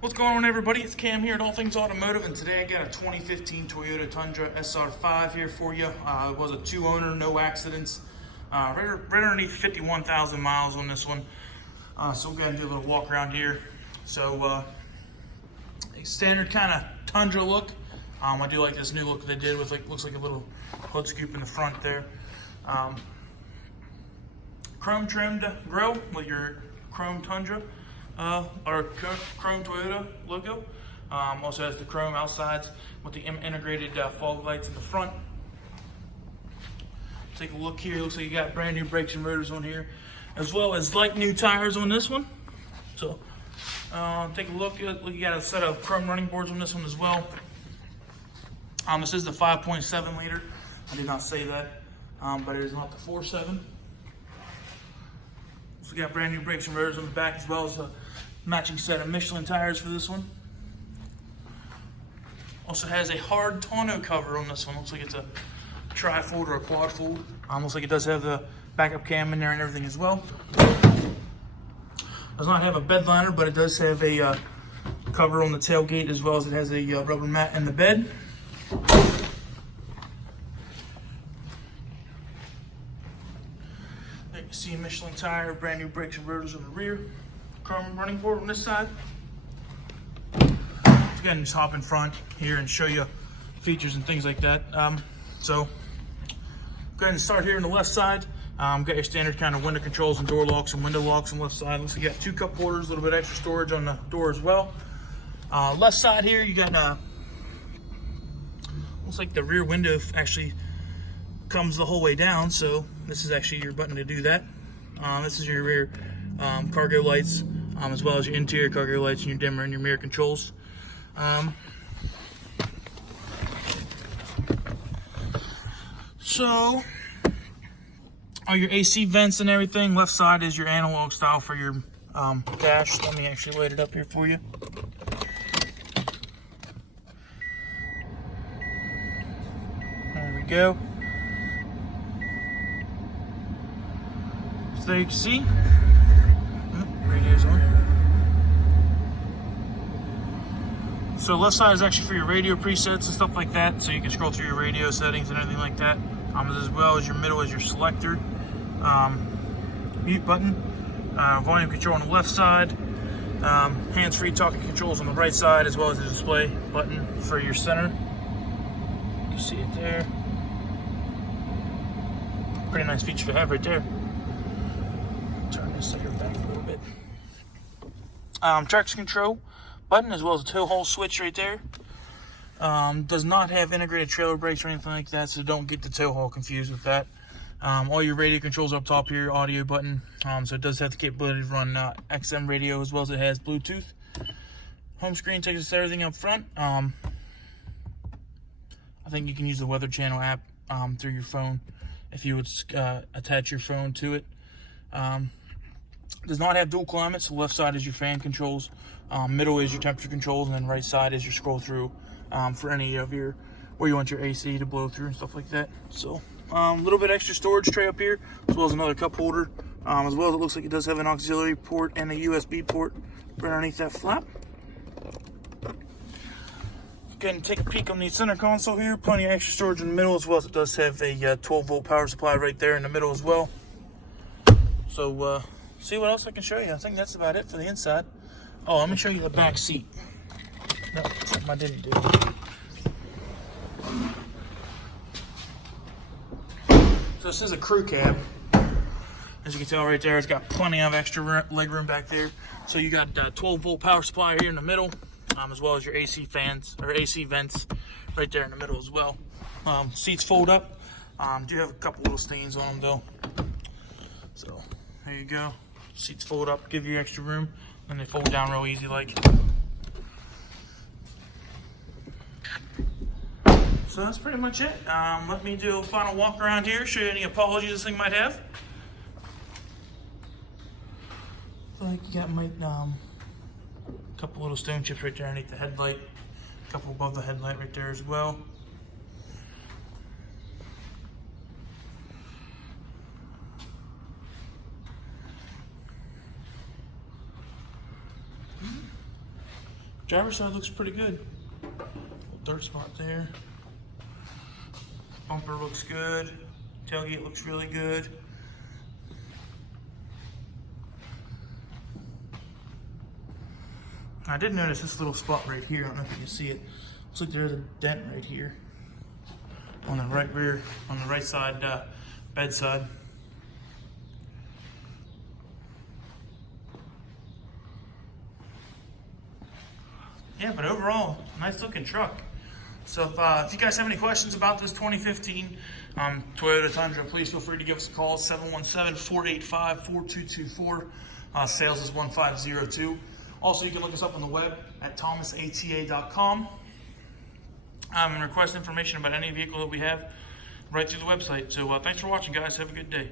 What's going on, everybody? It's Cam here at All Things Automotive, and today I got a 2015 Toyota Tundra SR5 here for you. It was a two-owner, no accidents, right underneath 51,000 miles on this one. So we're going to do a little walk around here. So a standard kind of Tundra look. I do like this new look they did with looks like a little hood scoop in the front there. Chrome trimmed grille with your chrome Tundra. Our chrome Toyota logo. Also has the chrome outsides with the integrated fog lights in the front. Take a look here. Looks like you got brand new brakes and rotors on here, as well as like new tires on this one. So take a look. You got a set of chrome running boards on this one as well. This is the 5.7 liter. I did not say that, but it is not the 4.7. So we got brand new brakes and rotors on the back, as well as a matching set of Michelin tires for this one. Also has a hard tonneau cover on this one. Looks like it's a tri-fold or a quad fold. Looks like it does have the backup cam in there and everything as well. Does not have a bed liner, but it does have a cover on the tailgate, as well as it has a rubber mat in the bed. You can see a Michelin tire, brand new brakes and rotors on the rear. Chrome running board on this side. Again, just hop in front here and show you features and things like that. So go ahead and start here on the left side. Got your standard kind of window controls and door locks and window locks on the left side. Looks like you got 2 cup holders, a little bit extra storage on the door as well. Left side here, you got looks like the rear window actually comes the whole way down, so this is actually your button to do that. This is your rear cargo lights, as well as your interior cargo lights and your dimmer and your mirror controls. So all your AC vents and everything. Left side is your analog style for your dash. Let me actually light it up here for you. There we go. So there you can see. Radio's on. So left side is actually for your radio presets and stuff like that, so you can scroll through your radio settings and everything like that. As well as your middle is your selector, mute button, volume control on the left side, hands-free talking controls on the right side, as well as the display button for your center. You can see it there. Pretty nice feature to have right there. Turn this here back a little bit. Traction control button, as well as a tow haul switch right there. Does not have integrated trailer brakes or anything like that, so don't get the tow haul confused with that. All your radio controls up top here, audio button. So it does have the capability to run XM radio, as well as it has Bluetooth. Home screen takes us to everything up front. I think you can use the Weather Channel app through your phone if you would attach your phone to it. Does not have dual climate, so left side is your fan controls, middle is your temperature controls, and then right side is your scroll through for any of your where you want your AC to blow through and stuff like that. So a little bit extra storage tray up here, as well as another cup holder, as well as it looks like it does have an auxiliary port and a USB port right underneath that flap. Go ahead and take a peek on the center console here. Plenty of extra storage in the middle, as well as it does have a 12-volt power supply right there in the middle as well. So see what else I can show you. I think that's about it for the inside. Oh, let me show you the back seat. No, something I didn't do. So this is a crew cab. As you can tell right there, it's got plenty of extra leg room back there. So you got 12-volt power supply here in the middle, as well as your AC fans or AC vents right there in the middle as well. Seats fold up. Do have a couple little stains on them though. So there you go. Seats fold up, give you extra room, and they fold down real easy like. So that's pretty much it. Let me do a final walk around here, show you any apologies this thing might have. I feel like you got a couple little stone chips right there underneath the headlight, a couple above the headlight right there as well. Driver's side looks pretty good. Dirt spot there. Bumper looks good. Tailgate looks really good. I did notice this little spot right here. I don't know if you can see it. Looks like there's a dent right here on the right rear, on the right side bed side. Yeah, but overall, nice looking truck. So if you guys have any questions about this 2015 Toyota Tundra, please feel free to give us a call, 717-485-4224. Sales is 1502. Also, you can look us up on the web at thomasata.com and request information about any vehicle that we have right through the website. So thanks for watching, guys. Have a good day.